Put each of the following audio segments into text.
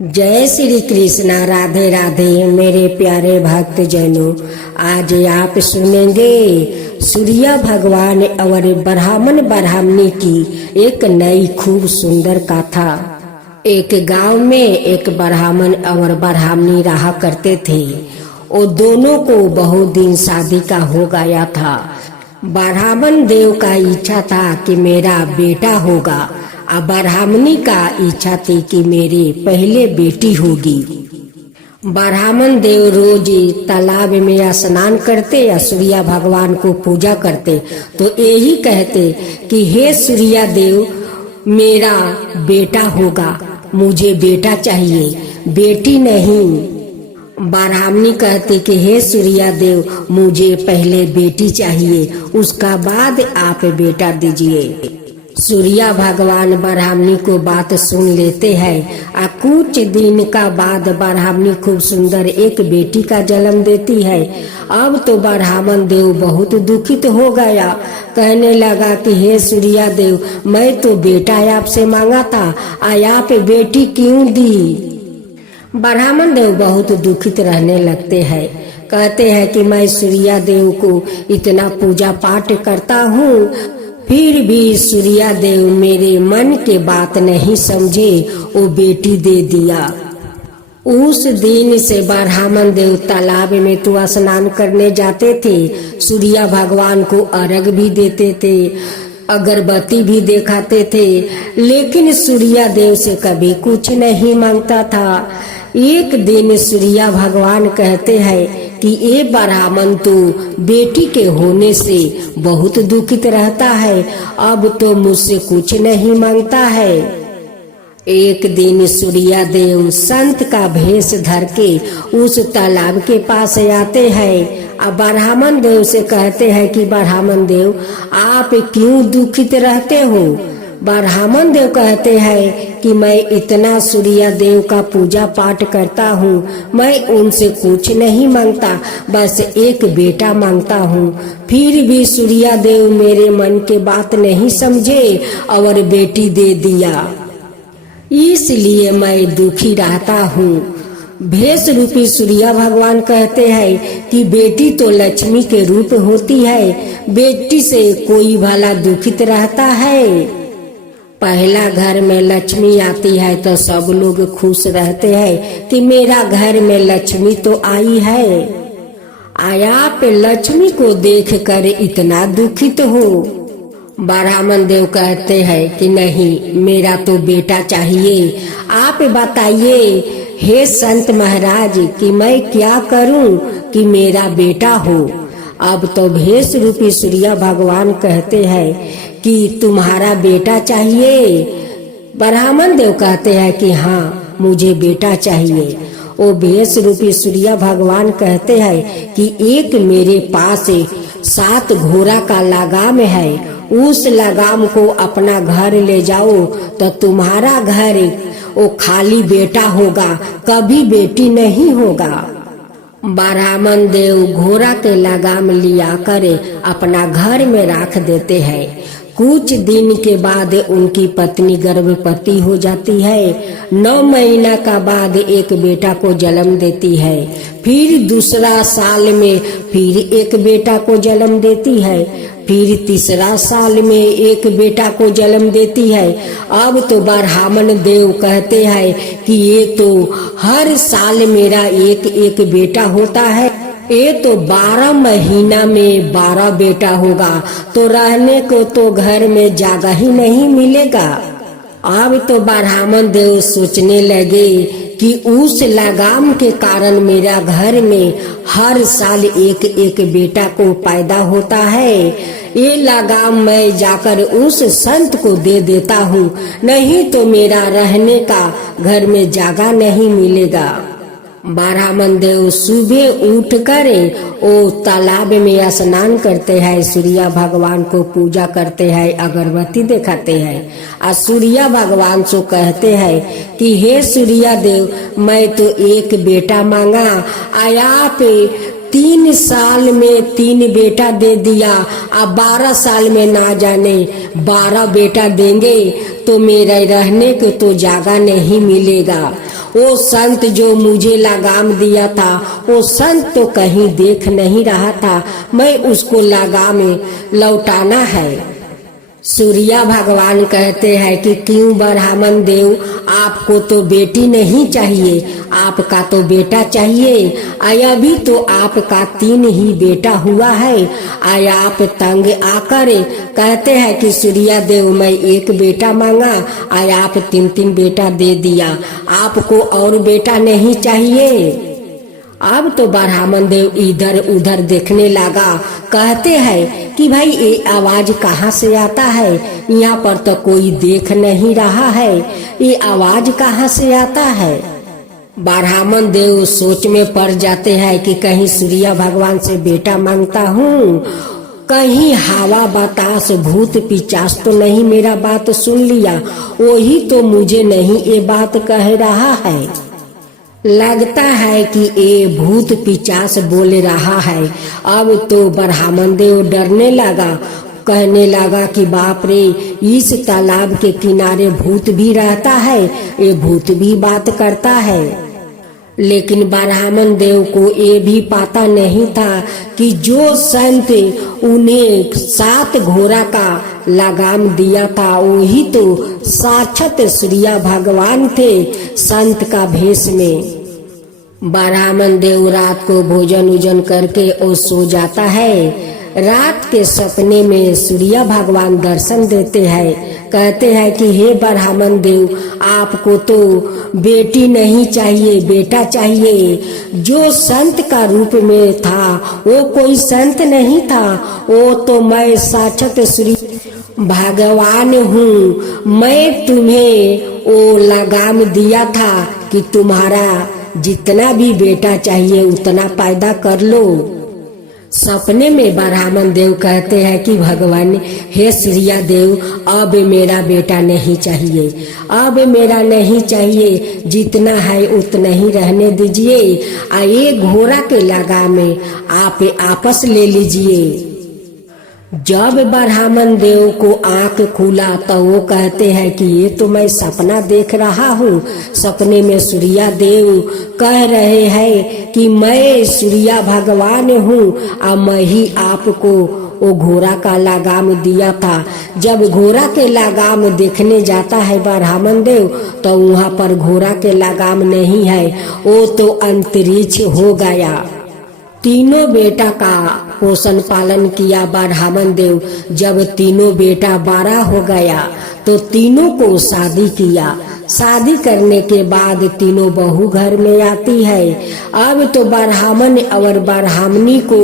जय श्री कृष्णा। राधे राधे मेरे प्यारे भक्त जनों, आज आप सुनेंगे सूर्य भगवान और ब्राह्मण ब्राह्मणी की एक नई खूब सुंदर कथा। एक गांव में एक ब्राह्मण और ब्राह्मणी रहा करते थे। वो दोनों को बहुत दिन शादी का हो गया था। ब्राह्मण देव का इच्छा था कि मेरा बेटा होगा, और ब्राह्मणी का इच्छा थी कि मेरी पहले बेटी होगी। ब्राह्मण देव रोज तालाब में स्नान करते या सूर्य भगवान को पूजा करते, तो यही कहते कि हे सूर्य देव, मेरा बेटा होगा, मुझे बेटा चाहिए, बेटी नहीं। ब्राह्मणी कहती कि हे सूर्य देव, मुझे पहले बेटी चाहिए, उसका बाद आप बेटा दीजिए। सूर्य भगवान ब्राह्मणी को बात सुन लेते हैं। और कुछ दिन का बाद ब्राह्मणी खूब सुंदर एक बेटी का जन्म देती है। अब तो ब्राह्मण देव बहुत दुखित हो गया, कहने लगा कि हे सूर्य देव, मैं तो बेटा आपसे मांगा था, आप बेटी क्यों दी। ब्राह्मण देव बहुत दुखित रहने लगते हैं। कहते हैं कि मैं सूर्य देव को इतना पूजा पाठ करता हूँ, फिर भी सूर्य देव मेरे मन के बात नहीं समझे, वो बेटी दे दिया। उस दिन से ब्राह्मण देव तालाब में तो स्नान करने जाते थे, सूर्य भगवान को अर्घ भी देते थे, अगरबत्ती भी दिखाते थे, लेकिन सूर्य देव से कभी कुछ नहीं मांगता था। एक दिन सूर्य भगवान कहते हैं कि ये ब्राह्मण तो बेटी के होने से बहुत दुखित रहता है, अब तो मुझसे कुछ नहीं मांगता है। एक दिन सूर्य देव संत का भेष धर के उस तालाब के पास आते हैं और ब्राह्मण देव से कहते हैं कि ब्राह्मण देव, आप क्यों दुखित रहते हो। ब्राह्मण देव कहते हैं कि मैं इतना सूर्य देव का पूजा पाठ करता हूँ, मैं उनसे कुछ नहीं मांगता, बस एक बेटा मांगता हूँ, फिर भी सूर्य देव मेरे मन के बात नहीं समझे और बेटी दे दिया, इसलिए मैं दुखी रहता हूँ। भेष रूपी सूर्य भगवान कहते हैं कि बेटी तो लक्ष्मी के रूप होती है, बेटी से कोई भला दुखित रहता है। पहला घर में लक्ष्मी आती है तो सब लोग खुश रहते हैं कि मेरा घर में लक्ष्मी तो आई है। आप लक्ष्मी को देखकर इतना दुखित हो। ब्राह्मण देव कहते हैं कि नहीं, मेरा तो बेटा चाहिए, आप बताइए हे संत महाराज कि मैं क्या करूं कि मेरा बेटा हो। अब तो भेष रूपी सूर्य भगवान कहते हैं कि तुम्हारा बेटा चाहिए। ब्राह्मण देव कहते हैं कि हाँ, मुझे बेटा चाहिए। वो भेष रूपी सूर्य भगवान कहते हैं कि एक मेरे पास 7 घोड़ा का लगाम है, उस लगाम को अपना घर ले जाओ तो तुम्हारा घर वो खाली बेटा होगा, कभी बेटी नहीं होगा। ब्राह्मण देव घोड़ा के लगाम लिया कर अपना घर में रख देते हैं। कुछ दिन के बाद उनकी पत्नी गर्भवती हो जाती है। 9 महीना का बाद एक बेटा को जन्म देती है। फिर दूसरा साल में फिर एक बेटा को जन्म देती है। फिर तीसरा साल में एक बेटा को जन्म देती है। अब तो ब्राह्मण देव कहते हैं कि ये तो हर साल मेरा एक एक बेटा होता है, ये तो 12 महीना में 12 बेटा होगा, तो रहने को तो घर में जगह ही नहीं मिलेगा। अब तो ब्राह्मण देव सोचने लगे कि उस लगाम के कारण मेरा घर में हर साल एक एक बेटा को पैदा होता है, ये लगाम मैं जाकर उस संत को दे देता हूँ, नहीं तो मेरा रहने का घर में जगह नहीं मिलेगा। ब्राह्मण देव सुबह उठकर वो तालाब में स्नान करते हैं, सूर्य भगवान को पूजा करते हैं, अगरबत्ती दिखाते हैं और सूर्य भगवान से कहते हैं कि हे सूर्य देव, मैं तो एक बेटा मांगा, आप 3 साल में 3 बेटा दे दिया, अब 12 साल में ना जाने 12 बेटा देंगे तो मेरे रहने को तो जगह नहीं मिलेगा। वो संत जो मुझे लगाम दिया था, वो संत तो कहीं देख नहीं रहा था, मैं उसको लगाम लौटाना है। सूर्या भगवान कहते हैं कि क्यों ब्राह्मण देव, आपको तो बेटी नहीं चाहिए, आपका तो बेटा चाहिए। अभी तो आपका 3 ही बेटा हुआ है। आया आप तंग आकर कहते हैं कि सूर्या देव मैं 1 बेटा मांगा, आया आप 3 बेटा दे दिया, आपको और बेटा नहीं चाहिए। अब तो ब्राह्मण देव इधर उधर देखने लगा, कहते हैं कि भाई ये आवाज कहाँ से आता है, यहाँ पर तो कोई देख नहीं रहा है, ये आवाज कहाँ से आता है। ब्राह्मण देव सोच में पड़ जाते हैं कि कहीं सूर्य भगवान से बेटा मांगता हूँ, कहीं हवा बतास भूत पिचास तो नहीं मेरा बात सुन लिया, वही तो मुझे नहीं ये बात कह रहा है। लगता है कि ये भूत पिचास बोल रहा है। अब तो ब्राह्मण देव डरने लगा, कहने लगा कि बाप रे, इस तालाब के किनारे भूत भी रहता है, ये भूत भी बात करता है। लेकिन ब्राह्मण देव को ये भी पता नहीं था कि जो संत उन्हें 7 घोड़ा का लगाम दिया था, वही तो साक्षात सूर्य भगवान थे संत का भेष में। ब्राह्मण देव रात को भोजन उजन करके और सो जाता है। रात के सपने में सूर्य भगवान दर्शन देते हैं, कहते हैं कि हे ब्राह्मण देव, आपको तो बेटी नहीं चाहिए, बेटा चाहिए। जो संत का रूप में था वो कोई संत नहीं था, वो तो मैं साक्षात सूर्य भगवान हूँ। मैं तुम्हें वो लगाम दिया था कि तुम्हारा जितना भी बेटा चाहिए उतना पैदा कर लो। सपने में ब्राह्मण देव कहते हैं कि भगवान हे सूर्य देव, अब मेरा बेटा नहीं चाहिए, अब मेरा नहीं चाहिए, जितना है उतना ही रहने दीजिए। ये घोड़ा के लगाम में आप आपस ले लीजिए। जब ब्राह्मण देव को आंख खुला तो वो कहते हैं कि ये तो मैं सपना देख रहा हूँ। सपने में सूर्य देव कह रहे हैं कि मैं सूर्य भगवान हूँ और मैं ही आपको वो घोड़ा का लगाम दिया था। जब घोड़ा के लगाम देखने जाता है ब्राह्मण देव तो वहाँ पर घोड़ा के लगाम नहीं है, वो तो अंतरिक्ष हो गया। तीनों बेटा का पोषण पालन किया ब्राह्मण देव। जब तीनों बेटा बड़ा हो गया तो तीनों को शादी किया। शादी करने के बाद तीनों बहू घर में आती है। अब तो ब्राह्मण और ब्राह्मणी को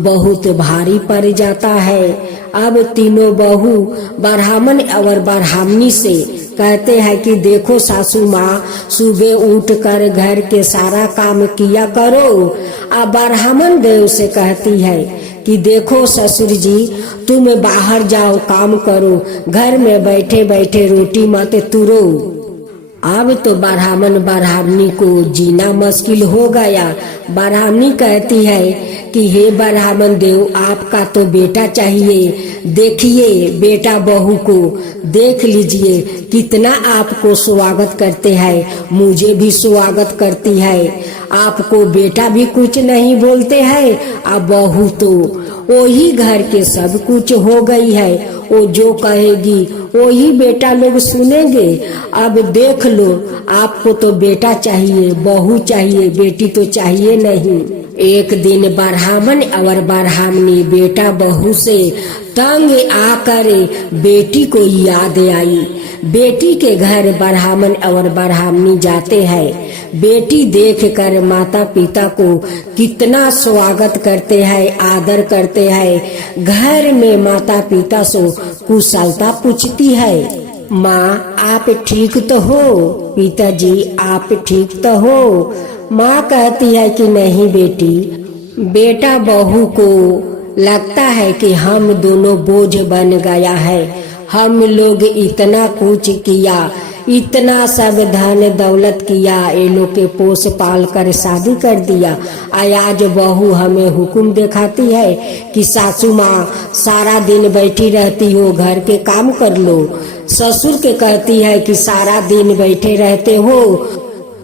बहुत भारी पड़ जाता है। अब तीनों बहू ब्राह्मण और ब्राह्मणी से कहते हैं कि देखो सासू माँ, सुबह उठ कर घर के सारा काम किया करो। अब ब्राह्मण देव से कहती है कि देखो ससुर जी, तुम बाहर जाओ, काम करो, घर में बैठे बैठे रोटी मत तुरो। अब तो ब्राह्मण ब्राह्मणी को जीना मुश्किल हो गया। ब्राह्मणी कहती है कि हे ब्राह्मण देव, आपका तो बेटा चाहिए, देखिए बेटा बहू को देख लीजिए, कितना आपको स्वागत करते हैं, मुझे भी स्वागत करती है। आपको बेटा भी कुछ नहीं बोलते हैं, अब बहू तो वही घर के सब कुछ हो गई है, वो जो कहेगी वही बेटा लोग सुनेंगे। अब देख लो, आपको तो बेटा चाहिए, बहू चाहिए, बेटी तो चाहिए नहीं। एक दिन ब्राह्मण और ब्राह्मणी बेटा बहू से तंग आकर बेटी को याद आई। बेटी के घर ब्राह्मण और ब्राह्मणी जाते हैं। बेटी देखकर माता पिता को कितना स्वागत करते हैं, आदर करते हैं। घर में माता पिता से कुशलता पूछती है, माँ आप ठीक तो हो, पिताजी आप ठीक तो हो। माँ कहती है कि नहीं बेटी, बेटा बहू को लगता है कि हम दोनों बोझ बन गया है, हम लोग इतना कुछ किया, इतना सब धन दौलत किया, ये लोग के पोस पाल कर शादी कर दिया। आज बहू हमें हुक्म दिखाती है कि सासू माँ सारा दिन बैठी रहती हो, घर के काम कर लो। ससुर के कहती है कि सारा दिन बैठे रहते हो,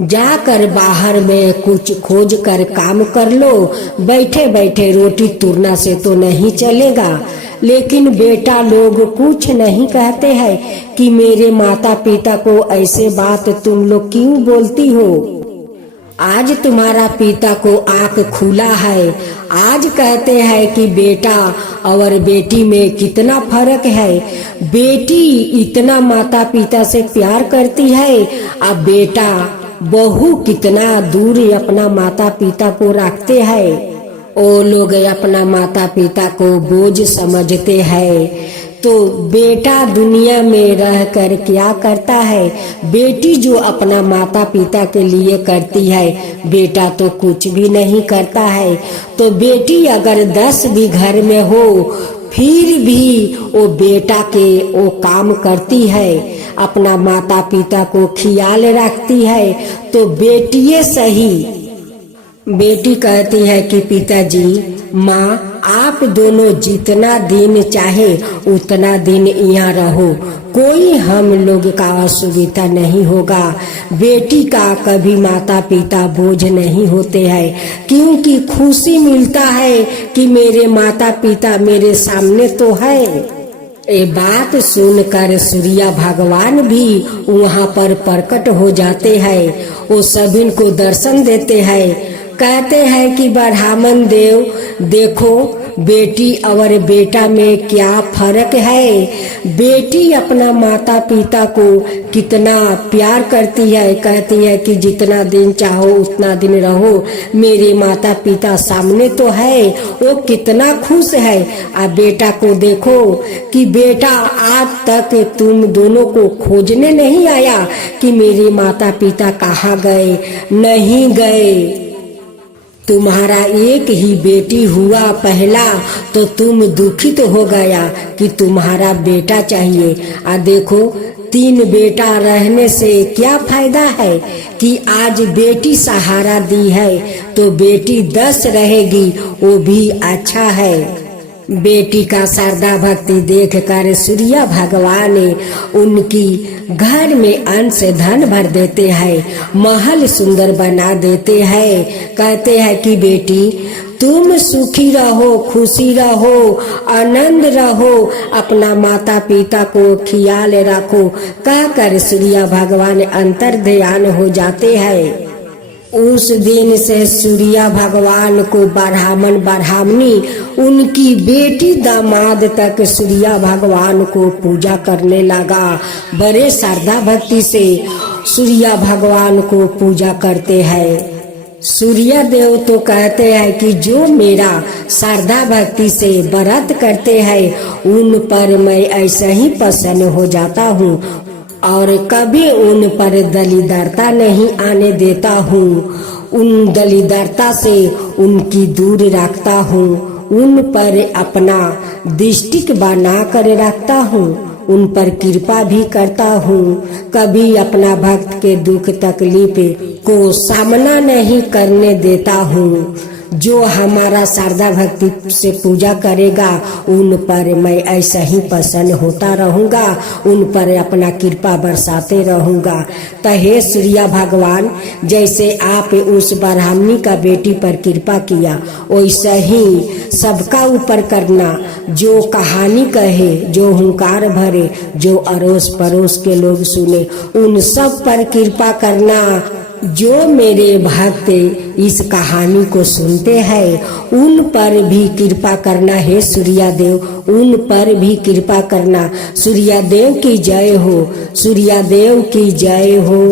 जाकर बाहर में कुछ खोज कर काम कर लो, बैठे बैठे रोटी तुरना से तो नहीं चलेगा। लेकिन बेटा लोग कुछ नहीं कहते हैं कि मेरे माता पिता को ऐसे बात तुम लोग क्यों बोलती हो। आज तुम्हारा पिता को आंख खुला है, आज कहते हैं कि बेटा और बेटी में कितना फर्क है। बेटी इतना माता पिता से प्यार करती है, अब बेटा बहू कितना दूर अपना माता पिता को रखते हैं। वो लोग अपना माता पिता को बोझ समझते हैं। तो बेटा दुनिया में रहकर क्या करता है, बेटी जो अपना माता पिता के लिए करती है, बेटा तो कुछ भी नहीं करता है। तो बेटी अगर 10 भी घर में हो फिर भी वो बेटा के वो काम करती है, अपना माता पिता को ख्याल रखती है। तो बेटिए सही। बेटी कहती है कि पिताजी माँ आप दोनों जितना दिन चाहे उतना दिन यहाँ रहो, कोई हम लोग का असुविधा नहीं होगा। बेटी का कभी माता पिता बोझ नहीं होते हैं, क्योंकि खुशी मिलता है कि मेरे माता पिता मेरे सामने तो है। ये बात सुनकर सूर्य भगवान भी वहाँ पर प्रकट हो जाते हैं। वो सभी को दर्शन देते हैं। कहते हैं कि ब्राह्मण देव देखो बेटी और बेटा में क्या फर्क है। बेटी अपना माता पिता को कितना प्यार करती है, कहती है कि जितना दिन चाहो उतना दिन रहो, मेरे माता पिता सामने तो है, वो कितना खुश है। अब बेटा को देखो कि बेटा आज तक तुम दोनों को खोजने नहीं आया कि मेरे माता पिता कहाँ गए, नहीं गए। तुम्हारा एक ही बेटी हुआ पहला तो तुम दुखित हो गया कि तुम्हारा बेटा चाहिए। देखो 3 बेटा रहने से क्या फायदा है कि आज बेटी सहारा दी है तो बेटी 10 रहेगी, वो भी अच्छा है। बेटी का श्रद्धा भक्ति देखकर सूर्य भगवान उनकी घर में अन्न से धन भर देते हैं, महल सुंदर बना देते हैं। कहते हैं कि बेटी तुम सुखी रहो, खुशी रहो, आनंद रहो, अपना माता पिता को ख्याल रखो। कहकर सूर्य भगवान अंतर ध्यान हो जाते हैं। उस दिन से सूर्य भगवान को ब्राह्मण ब्राह्मणी उनकी बेटी दामाद तक सूर्य भगवान को पूजा करने लगा। बड़े श्रद्धा भक्ति से सूर्य भगवान को पूजा करते हैं। सूर्य देव तो कहते हैं कि जो मेरा श्रद्धा भक्ति से व्रत करते हैं उन पर मैं ऐसे ही प्रसन्न हो जाता हूँ और कभी उन पर दलिदरता नहीं आने देता हूँ। उन दलिदरता से उनकी दूर रखता हूँ, उन पर अपना दृष्टि बना कर रखता हूँ, उन पर कृपा भी करता हूँ। कभी अपना भक्त के दुख तकलीफ को सामना नहीं करने देता हूँ। जो हमारा श्रद्धा भक्ति से पूजा करेगा उन पर मैं ऐसा ही प्रसन्न होता रहूंगा, उन पर अपना कृपा बरसाते रहूंगा। तो हे सूर्य भगवान, जैसे आप उस ब्राह्मणी का बेटी पर कृपा किया वैसा ही सबका ऊपर करना। जो कहानी कहे, जो हुंकार भरे, जो अड़ोस पड़ोस के लोग सुने, उन सब पर कृपा करना। जो मेरे भक्त इस कहानी को सुनते हैं उन पर भी कृपा करना। हे सूर्य देव, उन पर भी कृपा करना। सूर्य देव की जय हो, सूर्य देव की जय हो।